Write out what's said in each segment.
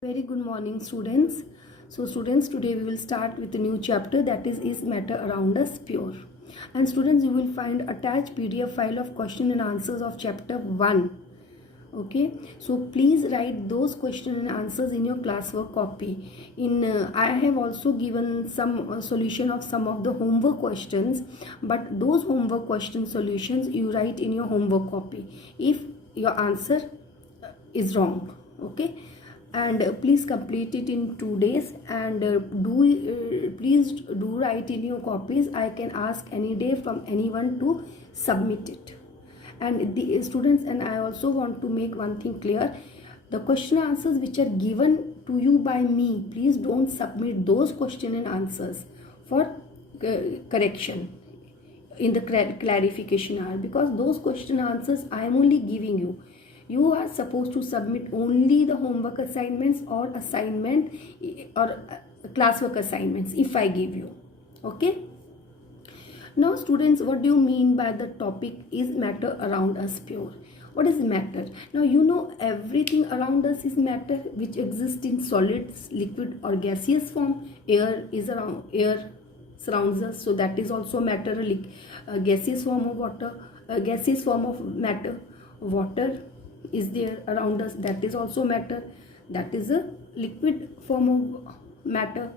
Very good morning, students. So students, today we will start with a new chapter, that is matter around us pure? And students, you will find attached PDF file of question and answers of chapter 1. Okay, so please write those question and answers in your classwork copy. I have also given some solution of some of the homework questions, but those homework question solutions you write in your homework copy if your answer is wrong. Okay, and please complete it in 2 days, and please do write in your copies. I can ask any day from anyone to submit it. And the students, and I also want to make one thing clear: the question answers which are given to you by me, please don't submit those question and answers for correction in the clarification hour, because those question answers I am only giving you. You are supposed to submit only the homework assignments or assignment or classwork assignments if I give you. Okay. Now students, what do you mean by the topic is matter around us pure? What is matter? Now you know everything around us is matter, which exists in solids, liquid or gaseous form. Air surrounds us, so that is also matter. A gaseous form of water, a gaseous form of matter. Water is there around us, that is also matter. That is a liquid form of matter.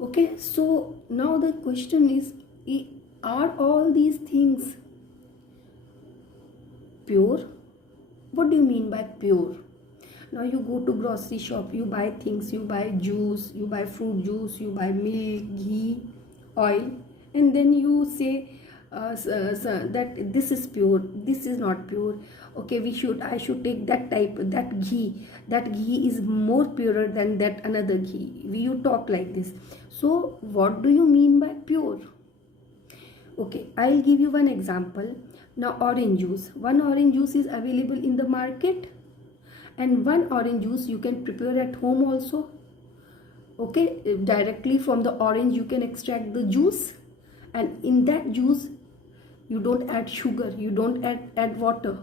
Okay, so now the question is, are all these things pure? What do you mean by pure? Now you go to grocery shop, you buy things, you buy juice, you buy fruit juice, you buy milk, ghee, oil, and then you say that this is pure, this is not pure. Okay, I should take that type, that ghee is more purer than that another ghee. You talk like this. So what do you mean by pure? Okay, I'll give you one example. Now orange juice, one orange juice is available in the market, and one orange juice you can prepare at home also. Okay, directly from the orange you can extract the juice, and in that juice you don't add sugar, you don't add water.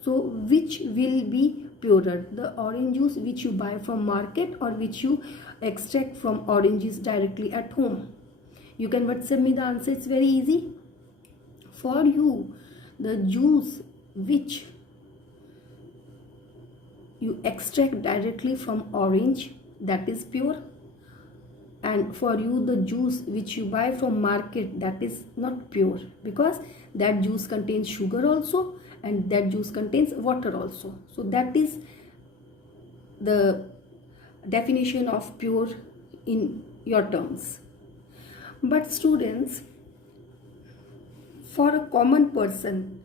So which will be purer, the orange juice which you buy from market or which you extract from oranges directly at home? You can WhatsApp me the answer, it's very easy for you. The juice which you extract directly from orange, that is pure, and for you the juice which you buy from market, that is not pure, because that juice contains sugar also and that juice contains water also. So that is the definition of pure in your terms. But students, for a common person,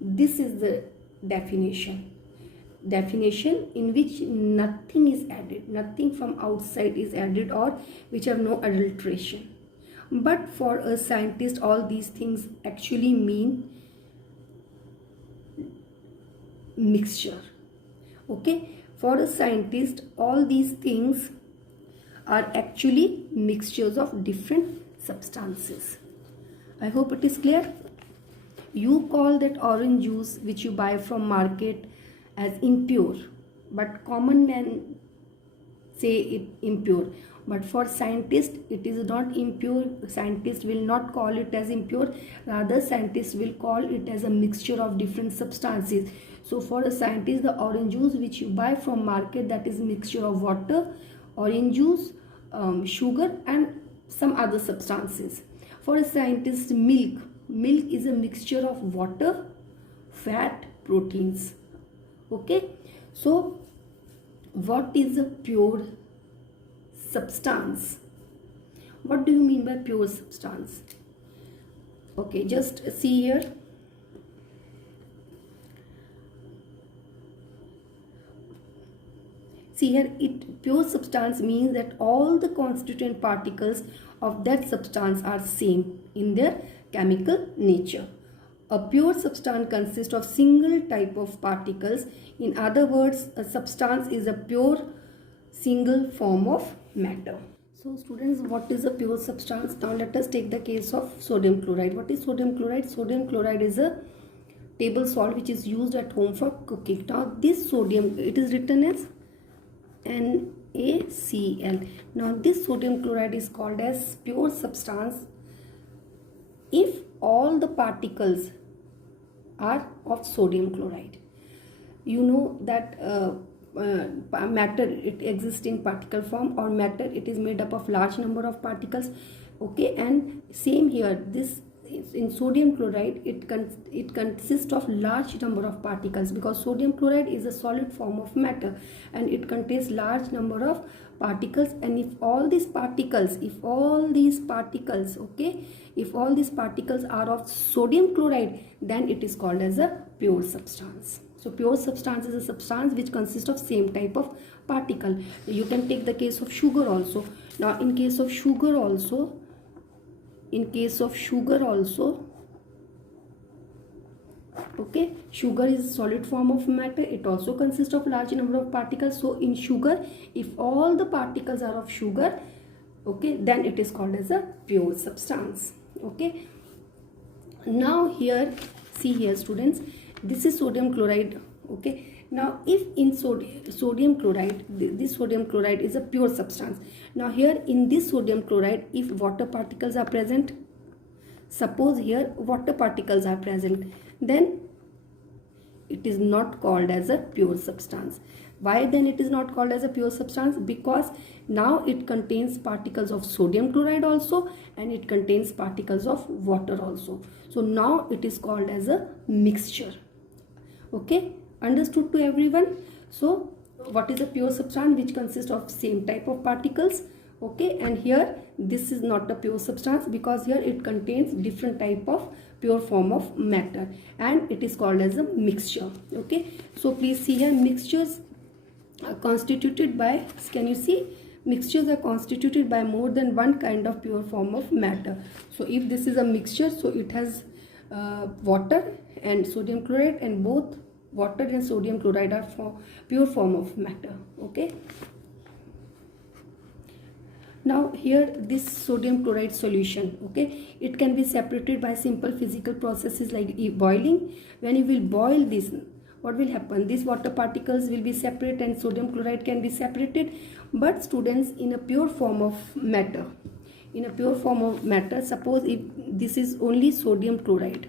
this is the definition in which nothing is added, nothing from outside is added, or which have no adulteration. But for a scientist, all these things actually mean mixture. Okay, for a scientist, all these things are actually mixtures of different substances. I hope it is clear. You call that orange juice which you buy from market as impure, but common men say it impure. But for scientists it is not impure. Scientists will not call it as impure, rather scientists will call it as a mixture of different substances. So for a scientist, the orange juice which you buy from market, that is mixture of water, orange juice, sugar and some other substances. For a scientist, milk is a mixture of water, fat, proteins. Okay, so what is a pure substance? What do you mean by pure substance? Okay, just see here. See here, pure substance means that all the constituent particles of that substance are same in their chemical nature. A pure substance consists of single type of particles. In other words, a substance is a pure single form of matter. So students, what is a pure substance? Now let us take the case of sodium chloride. What is sodium chloride? Sodium chloride is a table salt which is used at home for cooking. Now this sodium, it is written as NaCl. Now this sodium chloride is called as pure substance if all the particles are of sodium chloride. You know that matter, it exists in particle form, or matter, it is made up of large number of particles. Okay, and same here, this in sodium chloride, it consists of large number of particles, because sodium chloride is a solid form of matter and it contains large number of particles. And if all these particles are of sodium chloride, then it is called as a pure substance. So pure substance is a substance which consists of same type of particle. You can take the case of sugar also. Now in case of sugar also, okay, sugar is solid form of matter, it also consists of large number of particles. So in sugar, if all the particles are of sugar, okay, then it is called as a pure substance. Okay, now here, see here students, this is sodium chloride. Okay, now if in sodium chloride, this sodium chloride is a pure substance. Now here in this sodium chloride, if water particles are present, suppose here water particles are present, then it is not called as a pure substance. Why then it is not called as a pure substance? Because now it contains particles of sodium chloride also, and it contains particles of water also. So now it is called as a mixture. Okay, understood to everyone? So what is a pure substance? Which consists of same type of particles. Okay, and here this is not a pure substance, because here it contains different type of pure form of matter, and it is called as a mixture. Okay, so please see here, mixtures are constituted by, can you see, mixtures are constituted by more than one kind of pure form of matter. So if this is a mixture, so it has water and sodium chloride, and both water and sodium chloride are pure form of matter. Okay, now here this sodium chloride solution, okay, it can be separated by simple physical processes like boiling. When you will boil this, what will happen? These water particles will be separate and sodium chloride can be separated. But students, in a pure form of matter, suppose if this is only sodium chloride,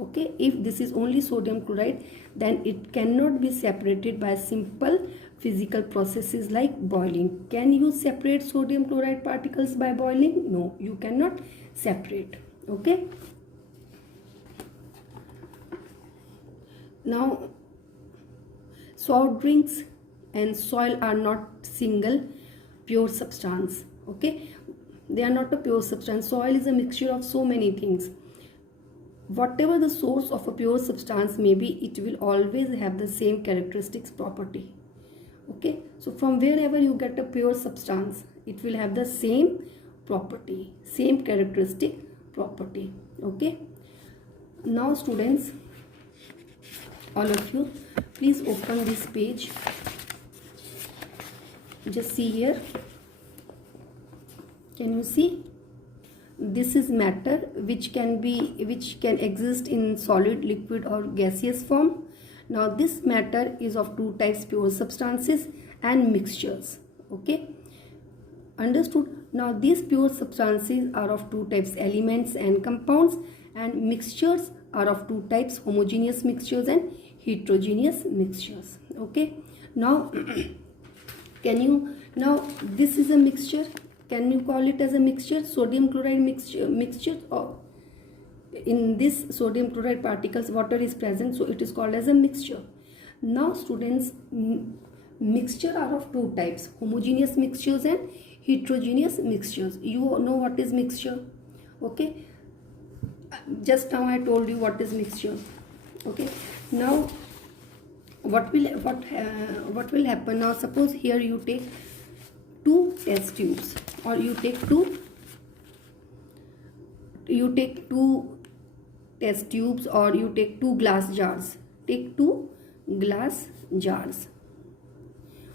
okay, if this is only sodium chloride, then it cannot be separated by simple physical processes like boiling. Can you separate sodium chloride particles by boiling? No, you cannot separate. Okay, now soft drinks and soil are not single pure substance. Okay, they are not a pure substance. Soil is a mixture of so many things. Whatever the source of a pure substance may be, it will always have the same characteristics property. Okay, so from wherever you get a pure substance, it will have the same property, same characteristic property. Okay, now students, all of you, please open this page. Just see here, can you see? This is matter which can exist in solid, liquid or gaseous form. Now this matter is of two types, pure substances and mixtures. Okay, understood? Now these pure substances are of two types, elements and compounds, and mixtures are of two types, homogeneous mixtures and heterogeneous mixtures. Okay, now now this is a mixture. Can you call it as a mixture? Sodium chloride mixture, or in this sodium chloride particles water is present, so it is called as a mixture. Now students, mixture are of two types, homogeneous mixtures and heterogeneous mixtures. You know what is mixture? Okay, just now I told you what is mixture. Okay, now what will happen? Now suppose here you take two test tubes, or you take two test tubes, or you take two glass jars. Take two glass jars.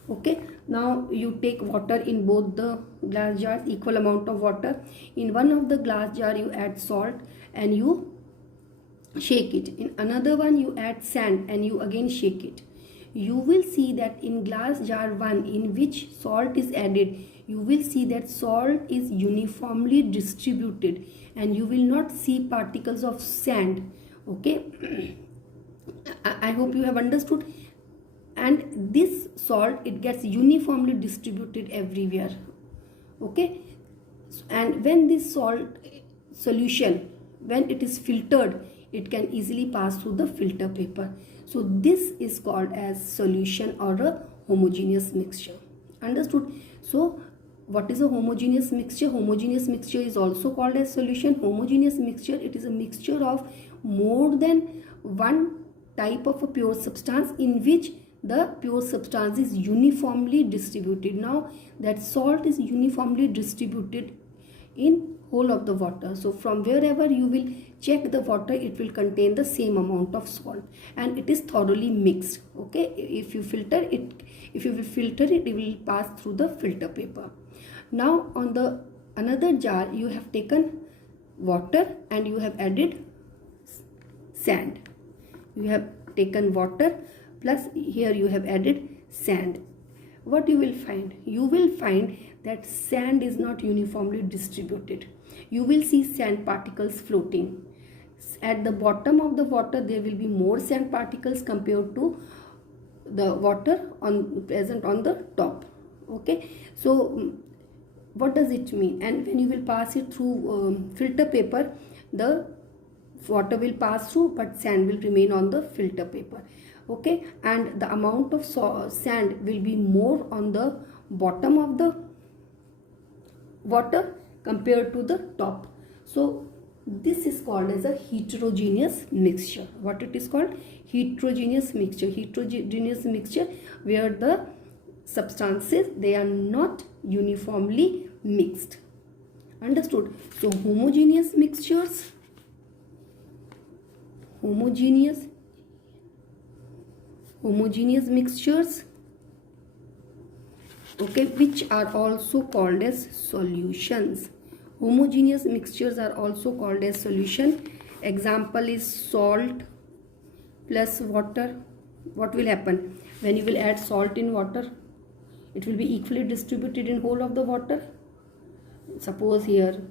Okay, now you take water in both the glass jars, equal amount of water. In one of the glass jar you add salt and you shake it. In another one you add sand and you again shake it. you will see that in glass jar 1 in which salt is added, you will see that salt is uniformly distributed and you will not see particles of sand. Okay. I hope you have understood. And this salt, it gets uniformly distributed everywhere. Okay. And when this salt solution, when it is filtered, it can easily pass through the filter paper. So this is called as solution or a homogeneous mixture. Understood? So what is a homogeneous mixture? Homogeneous mixture is also called as solution. Homogeneous mixture, it is a mixture of more than one type of a pure substance in which the pure substance is uniformly distributed. Now that salt is uniformly distributed in whole of the water. So from wherever you will check the water, it will contain the same amount of salt and it is thoroughly mixed. Okay. If you filter it, it will pass through the filter paper. Now on the another jar, you have taken water and you have added sand. You have taken water plus here you have added sand. What you will find? You will find that sand is not uniformly distributed. You will see sand particles floating. At the bottom of the water, there will be more sand particles compared to the water present on the top. Okay. So what does it mean? And when you will pass it through filter paper, the water will pass through but sand will remain on the filter paper. Okay. And the amount of sand will be more on the bottom of the water compared to the top. So this is called as a heterogeneous mixture. What it is called? Heterogeneous mixture. Heterogeneous mixture where the substances, they are not uniformly mixed. Understood? So homogeneous mixtures, homogeneous mixtures, okay, which are also called as solutions. Homogeneous mixtures are also called as solution. Example is salt plus water. What will happen when you will add salt in water? It will be equally distributed in whole of the water. Suppose here,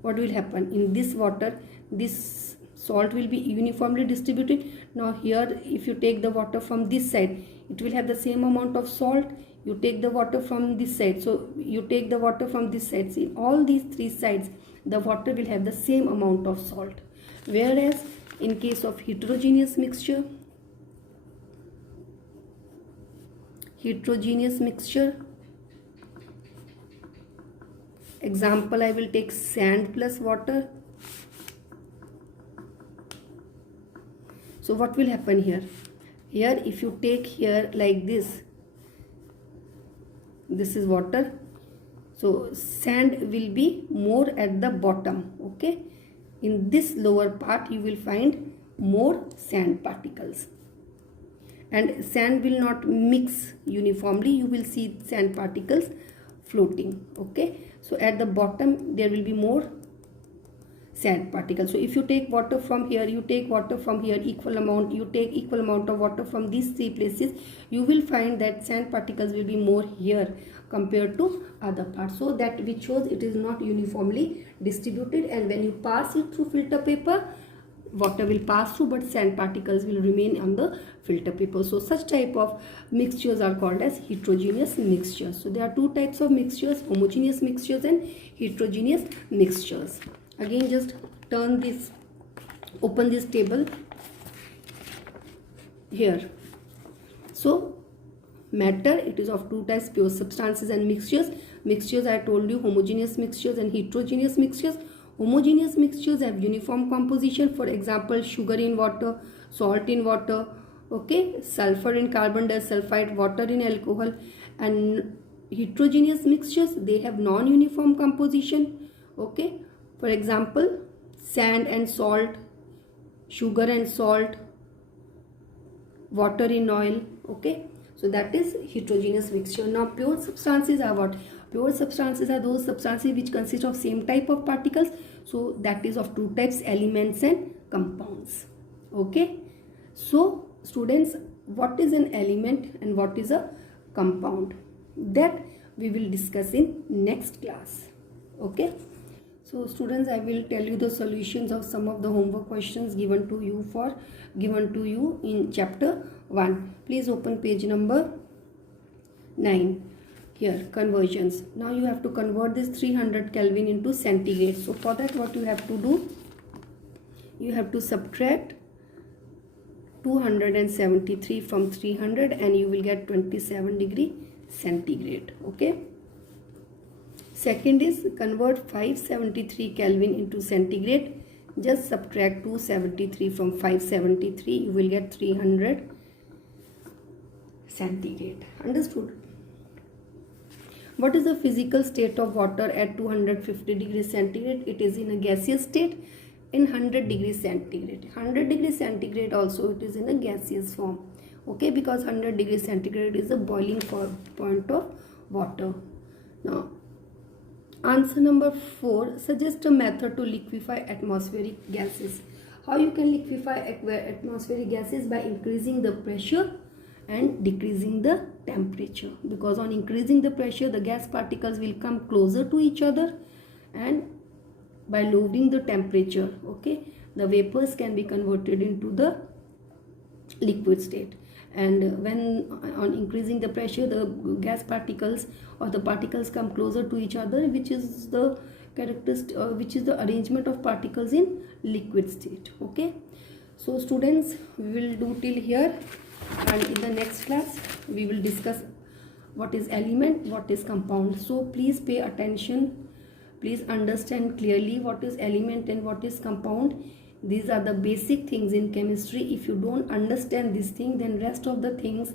what will happen in this water? This salt will be uniformly distributed. Now here, if you take the water from this side, it will have the same amount of salt. You take the water from this side, so you take the water from this side. See, all these three sides, the water will have the same amount of salt. Whereas in case of heterogeneous mixture, example, I will take sand plus water. So what will happen here? Here, if you take here like this is water. So sand will be more at the bottom. Okay. In this lower part, you will find more sand particles. And sand will not mix uniformly. You will see sand particles floating. Okay. So at the bottom, there will be more sand particles. So if you take water from here, you take water from here, equal amount, you take equal amount of water from these three places, you will find that sand particles will be more here compared to other parts. So that which shows it is not uniformly distributed, and when you pass it through filter paper, water will pass through but sand particles will remain on the filter paper. So such type of mixtures are called as heterogeneous mixtures. So there are two types of mixtures, homogeneous mixtures and heterogeneous mixtures. Again, just turn this, open this table here. So matter, it is of two types, pure substances and mixtures. Mixtures, I told you, homogeneous mixtures and heterogeneous mixtures. Homogeneous mixtures have uniform composition. For example, sugar in water, salt in water, okay, sulfur in carbon disulfide, water in alcohol. And heterogeneous mixtures, they have non-uniform composition. Okay, for example, sand and salt, sugar and salt, water in oil. Okay, so that is heterogeneous mixture. Now pure substances are what? Pure substances are those substances which consist of same type of particles. So that is of two types, elements and compounds. Okay, so students, what is an element and what is a compound. That we will discuss in next class. Okay. So students, I will tell you the solutions of some of the homework questions given to you in chapter 1. Please open page number 9. Here, conversions. Now you have to convert this 300 Kelvin into centigrade. So for that, what you have to do, you have to subtract 273 from 300 and you will get 27 degree centigrade. Okay. Second is convert 573 Kelvin into centigrade. Just subtract 273 from 573. You will get 300 centigrade. Understood? What is the physical state of water at 250 degrees centigrade? It is in a gaseous state. In 100 degrees centigrade. 100 degrees centigrade also it is in a gaseous form. Okay, because 100 degrees centigrade is the boiling point of water. Now, answer number 4. Suggest a method to liquefy atmospheric gases. How you can liquefy atmospheric gases? By increasing the pressure and decreasing the temperature. Because on increasing the pressure, the gas particles will come closer to each other, and by lowering the temperature, okay, the vapors can be converted into the liquid state. And when on increasing the pressure, the gas particles or the particles come closer to each other, which is the characteristic, which is the arrangement of particles in liquid state. Okay, so students, we will do till here, and in the next class we will discuss what is element, what is compound. So please pay attention. Please understand clearly what is element and what is compound. These are the basic things in chemistry. If you don't understand this thing, then rest of the things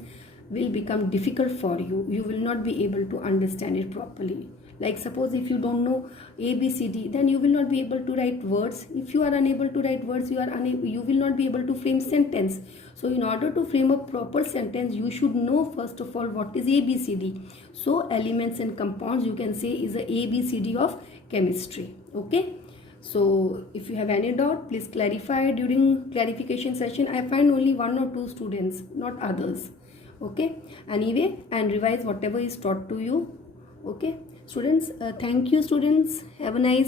will become difficult for you. You will not be able to understand it properly. Like suppose if you don't know ABCD, then you will not be able to write words. If you are unable to write words, you will not be able to frame sentence. So in order to frame a proper sentence, you should know first of all what is ABCD. So elements and compounds, you can say, is a ABCD of chemistry. Okay. So if you have any doubt, please clarify during clarification session. I find only 1 or 2 students, not others. Okay. Anyway, and revise whatever is taught to you. Okay. Students, thank you students. Have a nice